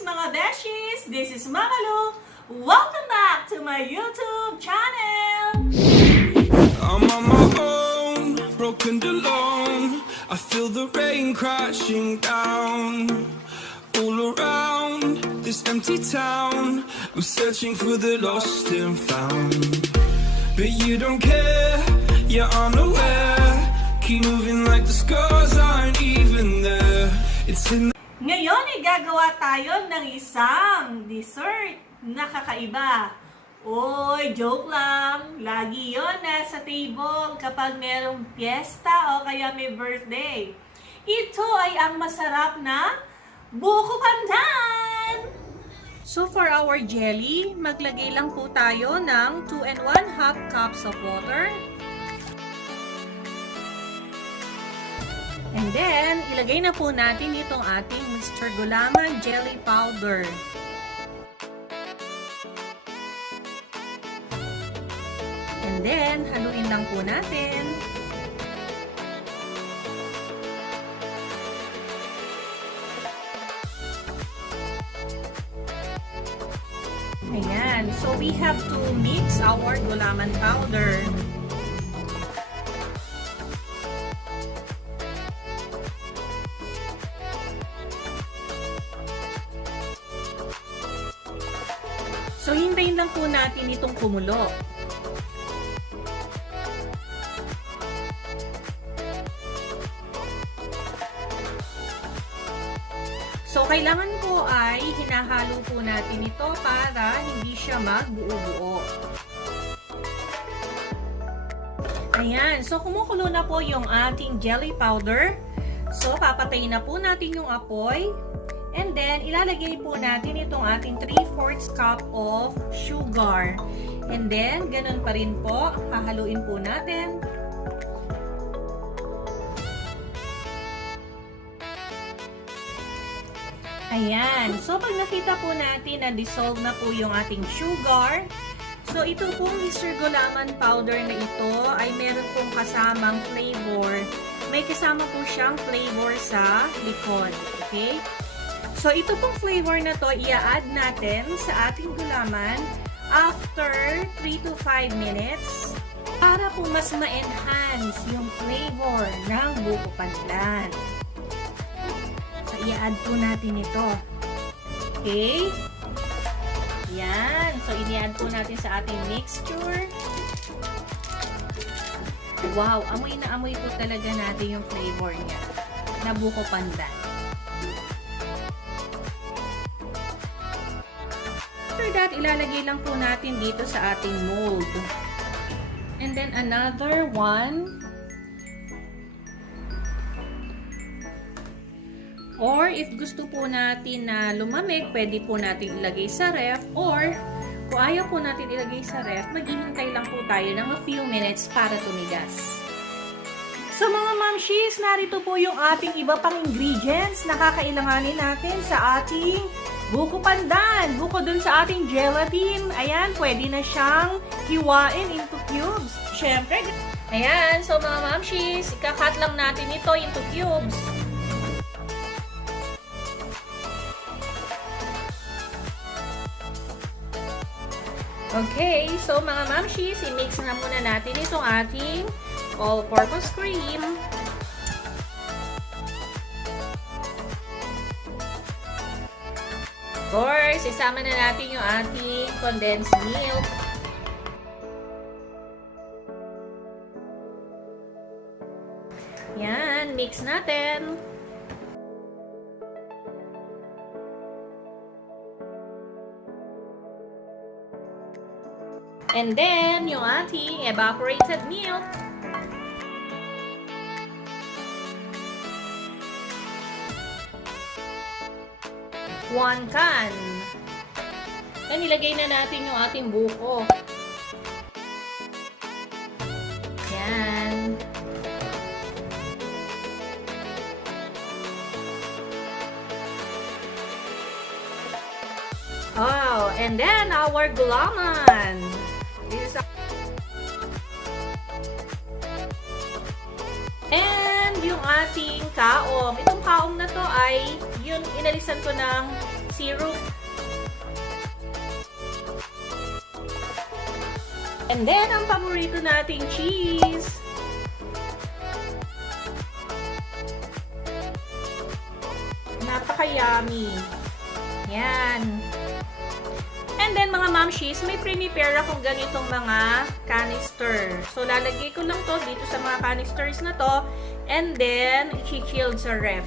mga beshies! This is Mama Lu. Welcome back to my YouTube channel! I'm on my own, broken and alone. I feel the rain crashing down all around this empty town. I'm searching for the lost and found, but you don't care, you're unaware. Keep moving like the scars aren't even there. It's in Ngayon ay gagawa tayo ng isang dessert na kakaiba. Oy, joke lang. Lagi yon nasa table kapag merong piyesta o kaya may birthday. Ito ay ang masarap na buko pandan! So for our jelly, maglagay lang po tayo ng 2 and 1/2 cups of water. And then, ilagay na po natin itong ating Mr. Gulaman Jelly Powder. And then, haluin lang po natin. Ayan. So, we have to mix our gulaman powder. So, hintayin lang po natin itong kumulo. So, kailangan po ay hinahalo po natin ito para hindi siya magbuo-buo. Ayan. So, kumukulo na po yung ating jelly powder. So, papatayin na po natin yung apoy. And then, ilalagay po natin itong ating 3/4 cup of sugar. And then, ganun pa rin po, hahaluin po natin. Ayan. So, pag nakita po natin na dissolve na po yung ating sugar, so ito pong Mr. Gulaman powder na ito ay meron pong kasamang flavor. May kasama po siyang flavor sa likod. Okay? So, ito pong flavor na to, i-add natin sa ating gulaman after 3 to 5 minutes para po mas ma-enhance yung flavor ng buko pandan. So, i-add po natin ito. Okay? Yan. So, i-add po natin sa ating mixture. Wow! Amoy na amoy po talaga natin yung flavor niya na buko pandan. After that, ilalagay lang po natin dito sa ating mold. And then another one. Or if gusto po natin na lumamig, pwede po natin ilagay sa ref. Or kung ayaw po natin ilagay sa ref, maghihintay lang po tayo ng a few minutes para tumigas. So mga mamshis, narito po yung ating iba pang ingredients na kakailanganin natin sa ating buko pandan. Buko dun sa ating gelatin. Ayan, pwede na siyang hiwain into cubes. Siyempre, ayan. So mga mamshis, ikakat lang natin ito into cubes. Okay, so mga mamshis, i-mix na muna natin itong ating all-purpose cream. Of course, isama na natin yung ating condensed milk. Yan, mix natin. And then, yung ating evaporated milk. One can. Then, ilagay na natin yung ating buko. Yan. Oh, and then our gulaman. This is and yung ating kaong. Itong kaong na to ay yun inalisan ko ng syrup. And then, ang paborito nating cheese. Napaka-yummy. Yan. And then, mga mamshies, may prepare akong ganitong mga canister. So, lalagay ko lang to dito sa mga canisters na to. And then, i-chilled sa ref.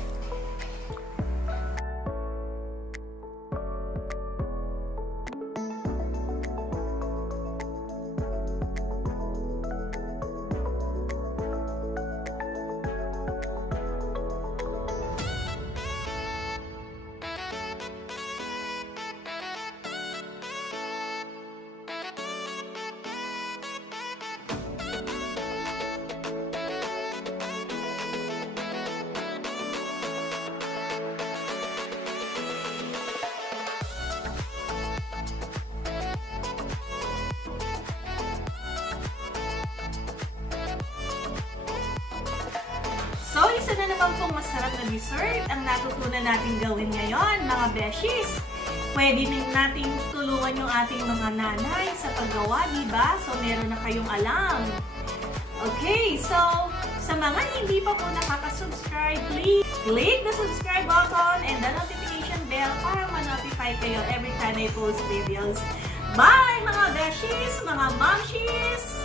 So, isa na naman pong masarap na dessert ang natutunan natin gawin ngayon, mga beshies. Pwede din natin tulungan yung ating mga nanay sa paggawa, diba? So, meron na kayong alam. Okay, so, sa mga hindi pa po nakaka-subscribe, please click the subscribe button and the notification bell para ma-notify kayo every time I post videos. Bye, mga beshies, mga momshies!